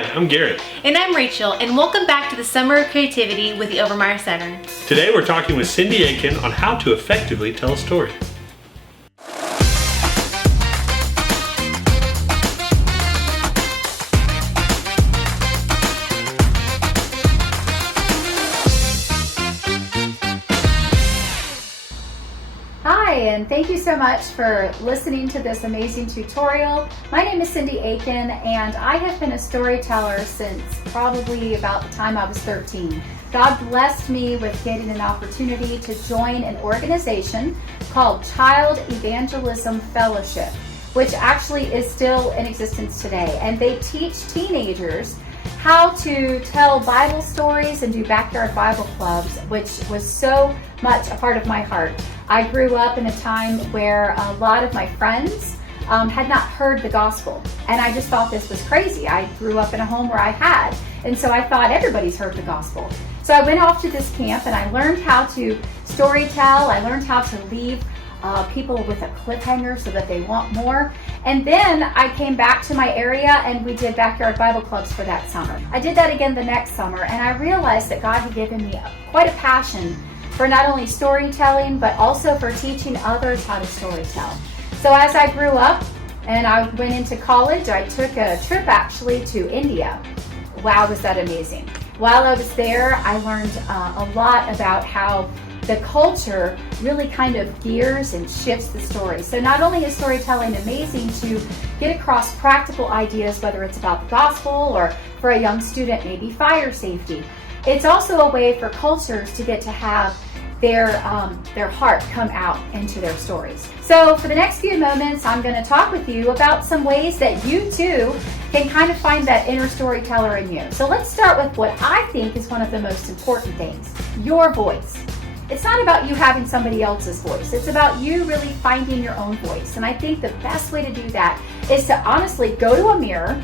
Hi, I'm Garrett. And I'm Rachel, and welcome back to the Summer of Creativity with the Overmeyer Center. Today we're talking with Cindy Aitken on how to effectively tell a story. Hi, and thank you so much for listening to this amazing tutorial. My name is Cindy Aitken, and I have been a storyteller since probably about the time I was 13. God blessed me with getting an opportunity to join an organization called Child Evangelism Fellowship, which actually is still in existence today. And they teach teenagers how to tell Bible stories and do backyard Bible clubs, which was so much a part of my heart. I grew up in a time where a lot of my friends had not heard the gospel, and I just thought this was crazy. I grew up in a home where I had, and so I thought everybody's heard the gospel. So I went off to this camp and I learned how to storytell. I learned how to leave people with a cliffhanger so that they want more. And then I came back to my area and we did backyard Bible clubs for that summer. I did that again the next summer, and I realized that God had given me quite a passion for not only storytelling, but also for teaching others how to storytell. So as I grew up and I went into college, I took a trip actually to India. Wow, was that amazing. While I was there, I learned a lot about how the culture really kind of gears and shifts the story. So not only is storytelling amazing to get across practical ideas, whether it's about the gospel or for a young student, maybe fire safety, it's also a way for cultures to get to have their heart come out into their stories. So for the next few moments, I'm going to talk with you about some ways that you too can kind of find that inner storyteller in you. So let's start with what I think is one of the most important things, your voice. It's not about you having somebody else's voice. It's about you really finding your own voice. And I think the best way to do that is to honestly go to a mirror,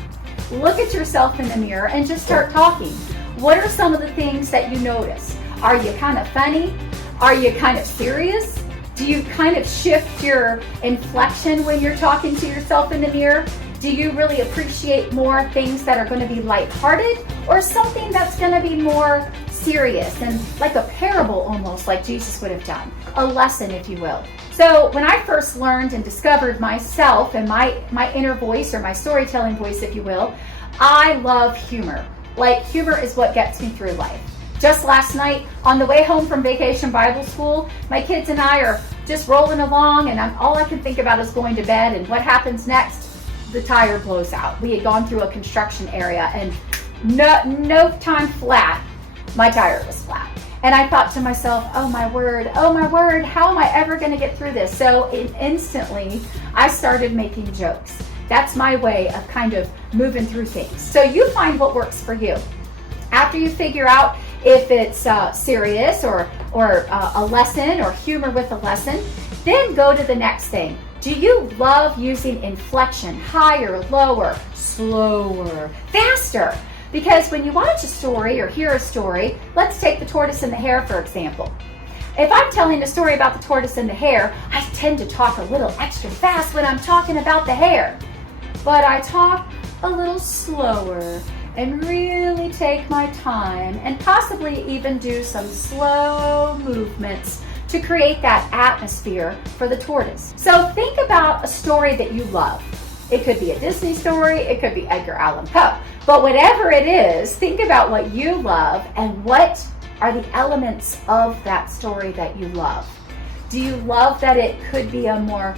look at yourself in the mirror, and just start talking. What are some of the things that you notice? Are you kind of funny? Are you kind of serious? Do you kind of shift your inflection when you're talking to yourself in the mirror? Do you really appreciate more things that are going to be lighthearted, or something that's going to be more serious and like a parable, almost like Jesus would have done, a lesson, if you will? So when I first learned and discovered myself and my inner voice, or my storytelling voice, if you will, I love humor. Like, humor is what gets me through life. Just last night, on the way home from Vacation Bible School, my kids and I are just rolling along, and all I can think about is going to bed, and what happens next? The tire blows out. We had gone through a construction area, and no time flat, my tire was flat. And I thought to myself, oh my word, how am I ever going to get through this? So instantly, I started making jokes. That's my way of kind of moving through things. So you find what works for you. After you figure out if it's serious or a lesson, or humor with a lesson, then go to the next thing. Do you love using inflection, higher, lower, slower, faster? Because when you watch a story or hear a story, let's take the tortoise and the hare, for example. If I'm telling a story about the tortoise and the hare, I tend to talk a little extra fast when I'm talking about the hare. But I talk a little slower and really take my time, and possibly even do some slow movements to create that atmosphere for the tortoise. So think about a story that you love. It could be a Disney story, it could be Edgar Allan Poe, but whatever it is, think about what you love and what are the elements of that story that you love. Do you love that it could be a more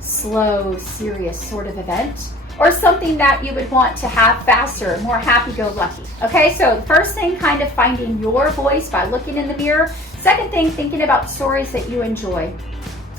slow, serious sort of event, or something that you would want to have faster, more happy-go-lucky? Okay, so the first thing, kind of finding your voice by looking in the mirror. Second thing, thinking about stories that you enjoy.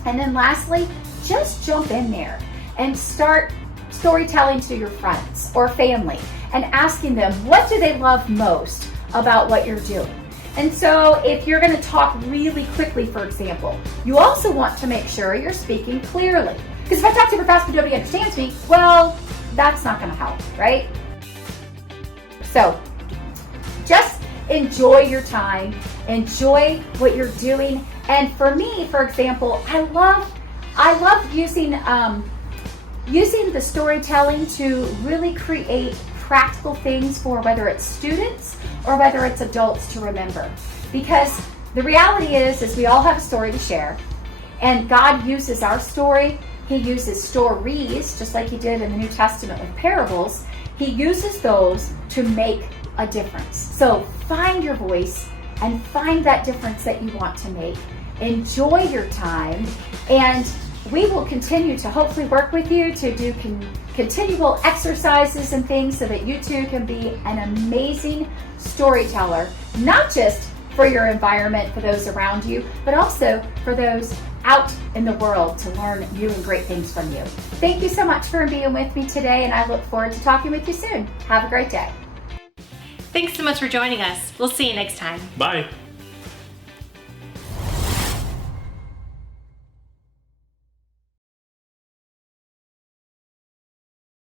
And then lastly, just jump in there and start storytelling to your friends or family and asking them, what do they love most about what you're doing? And so if you're going to talk really quickly, for example, you also want to make sure you're speaking clearly. Because if I talk super fast but nobody understands me, well, that's not going to help, right? So just enjoy your time, enjoy what you're doing. And for me, for example, I love using the storytelling to really create practical things for whether it's students or whether it's adults to remember. Because the reality is we all have a story to share, and God uses our story. He uses stories, just like he did in the New Testament with parables. He uses those to make a difference. So find your voice and find that difference that you want to make. Enjoy your time, and we will continue to hopefully work with you to do continual exercises and things so that you too can be an amazing storyteller, not just for your environment, for those around you, but also for those out in the world to learn new and great things from you. Thank you so much for being with me today, and I look forward to talking with you soon. Have a great day. Thanks so much for joining us. We'll see you next time. Bye.